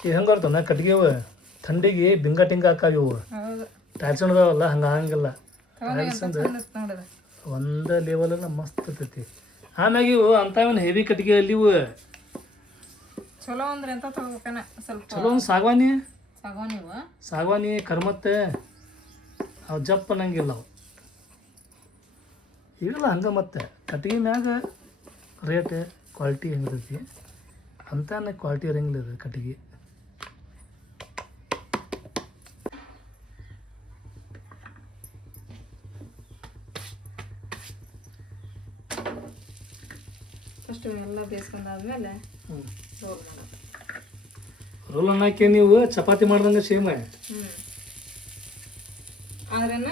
ಇದು ಹೆಂಗೆ ಬರ್ತದ ಕಟ್ಗೆ ಅವು ಥಂಡಿಗೆ ಬಿಂಗ ಟಿಂಗ ಹಾಕಾವ ಇವು. ಹೌದು. ಟೈಲ್ಸ್ ಅದಾವಲ್ಲ ಹಂಗೆ ಹಂಗಿಲ್ಲ. ನೋಡಿದ ಒಂದು ಲೆವೆಲೆಲ್ಲ ಮಸ್ತ್ ಇರ್ತೈತಿ. ಆಮ್ಯಾಗ ಇವು ಅಂಥವೇನು ಹೆವಿ ಕಟ್ಗೆ ಅಲ್ಲಿ ಇವು ಚಲೋ ಅಂದ್ರೆ ಎಂತ ತಗೋಬೇಕನ ಸ್ವಲ್ಪ ಚಲೋ ಒಂದು ಸಾಗವಾನಿ ನೀವು ಸಾಗವಾನಿ ಕರ್ಮತ್ತೆ ಅವು ಜಪ್ ಅನ್ನಂಗಿಲ್ಲ. ಅವು ಈಗಲ್ಲ ಹಂಗೆ ಮತ್ತೆ ಕಟ್ಗೆ ಮ್ಯಾಗ ರೇಟ್ ಕ್ವಾಲಿಟಿ ಹೆಂಗಿರ್ತೈತಿ ಅಂತಾನೆ ಕ್ವಾಲಿಟಿ ಇರಂಗಿಲ್ಲ ಇದು ಕಟ್ಗೆ. ಫಸ್ಟ್ ಎಲ್ಲ ಬೇಯಿಸ್ಕೊಂಡಾದ್ಮೇಲೆ ರೋಲ್ ಮಾಡೋದು. ರೋಲ್ ಅನ್ನಕ್ಕೆ ನೀವು ಚಪಾತಿ ಮಾಡ್ದಂಗೆ ಸೇಮ್. ಆದ್ರೇನ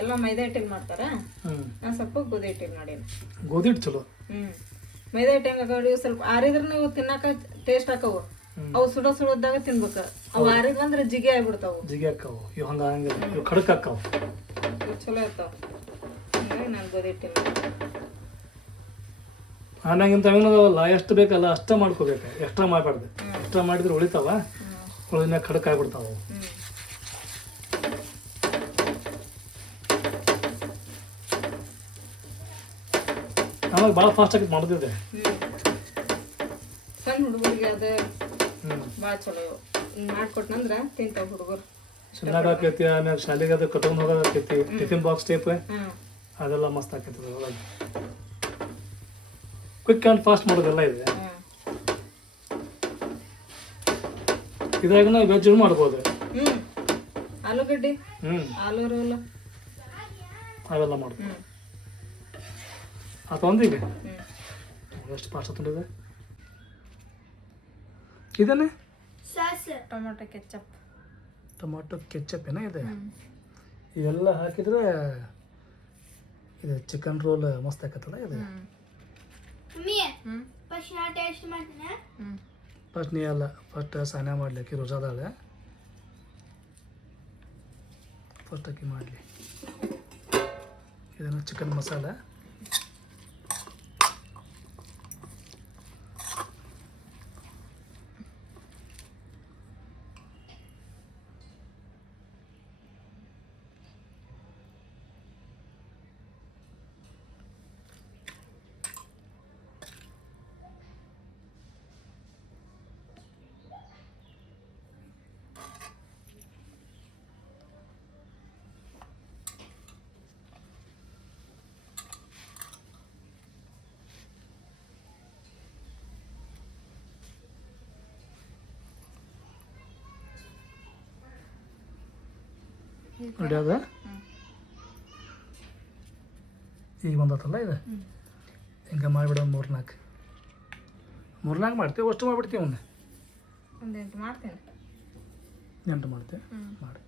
ಎಲ್ಲ ಮೈದಾ ಹಿಟ್ಟಿನ ಮಾಡ್ತಾರ. ನಾನು ಸ್ವಲ್ಪ ಗೋಧಿ ಹಿಟ್ಟಿನ ಮಾಡೀನಿ. ಗೋಧಿ ಹಿಟ್ಟು ಚಲೋ. ಮೈದಾ ಹಿಟ್ಟು ಹೆಂಗೆ ಹಾಕಿ ಸ್ವಲ್ಪ ಆರಿದ್ರೆ ನೀವು ತಿನ್ನಕ ಟೇಸ್ಟ್ ಹಾಕವು. ಅವು ಸುಡೋದಾಗ ತಿನ್ಬೇಕು. ಅವು ಆರಿದ್ ಅಂದ್ರೆ ಜಿಗಿ ಆಗ್ಬಿಡ್ತಾವು. ಜಿಗಿ ಹಾಕವು ಇವು ಹಂಗೆ ಹಂಗಿಲ್ಲ. ಇವು ಖಡಕ್ ಹಾಕವು. ಇವು ಚಲೋ ಇರ್ತಾವ. ಹಂಗಾಗಿ ನಾನು ಗೋಧಿ ಹಿಟ್ಟಿನ ಆಮ್ಯಾಗಿಂತ ಅವೇನದಾವಲ್ಲ ಎಷ್ಟು ಬೇಕಲ್ಲ ಅಷ್ಟೇ ಮಾಡ್ಕೋಬೇಕು. ಎಕ್ಸ್ಟ್ರಾ ಮಾಡಬಾರ್ದು. ಎಕ್ಸ್ಟ್ರಾ ಮಾಡಿದ್ರೆ ಉಳಿತಾವ, ಉಳಿದ್ಮ್ಯಾಗ ಖಡಕ್ ಆಗ್ಬಿಡ್ತಾವ. ಆಮೇಲೆ ಭಾಳ ಫಾಸ್ಟ್ ಆಗಿ ಮಾಡೋದಿದೆ. ಸಣ್ಣ ಹುಡುಗರಿಗೆ ಅದು ಭಾಳ ಚಲೋ ಮಾಡ್ಕೊಟ್ನಂದ್ರೆ ತಿಂತಾವ ಹುಡುಗರು. ಚೆನ್ನಾಗಿ ಆಕೈತಿ. ಆಮ್ಯಾಗ ಶಾಲೆಗೆ ಅದು ಕಟ್ಕೊಂಡು ಹೋಗೋದಾಕೈತಿ. ಟಿಫಿನ್ ಬಾಕ್ಸ್ ಟೈಪ್ ಅದೆಲ್ಲ ಮಸ್ತ್ ಆಕೈತಿ. ಒಳಗೆ ಕ್ವಿಕ್ ಆ್ಯಂಡ್ ಫಾಸ್ಟ್ ಮಾಡೋದೆಲ್ಲ ಇದೆ. ಇದ್ರಾಗ ನಾವು ವೆಜ್ ಮಾಡ್ಬೋದು. ಆಲೂಗಡ್ಡೆ ಆಲೂ ರೋಲ್ ಅವೆಲ್ಲ ಮಾಡ್ಬೋದು. ಆತೊಂದಿಗೆ ಎಷ್ಟು ಫಾಸ್ಟ್ ಆತಂಡಿದೆ. ಇದನ್ನೇ ಟೊಮೊಟೊ ಕೆಚಪ್ ಟೊಮಾಟೊ ಕೆಚಪ್ ಏನ ಇದೆ. ಇವೆಲ್ಲ ಹಾಕಿದ್ರೆ ಇದು ಚಿಕನ್ ರೋಲ್ ಮಸ್ತ್ ಆಕತ್ತಲ್ಲ ಇದು. ಫಸ್ಟ್ ನೀ ಅಲ್ಲ ಫಸ್ಟ್ ಸಾನ್ಯ ಮಾಡ್ಲಿಕ್ಕೆ ರೋಜಾದಾಳೆ. ಫಸ್ಟ್ ಅಕ್ಕಿ ಮಾಡಲಿ. ಇದನ್ನು ಚಿಕನ್ ಮಸಾಲೆ ರೆಡಿ ಅದ ಈಗ ಬಂದತ್ತಲ್ಲ ಇದು ಹಿಂಗೆ ಮಾಡಿಬಿಡ ಒಂದು ಮೂರು ನಾಲ್ಕು ಮಾಡ್ತೀವಿ ಅಷ್ಟು ಮಾಡಿಬಿಡ್ತೀವಿ ಒಂದು 8 ಮಾಡ್ತೇನೆ. 8 ಮಾಡ್ತೀವಿ ಮಾಡಿ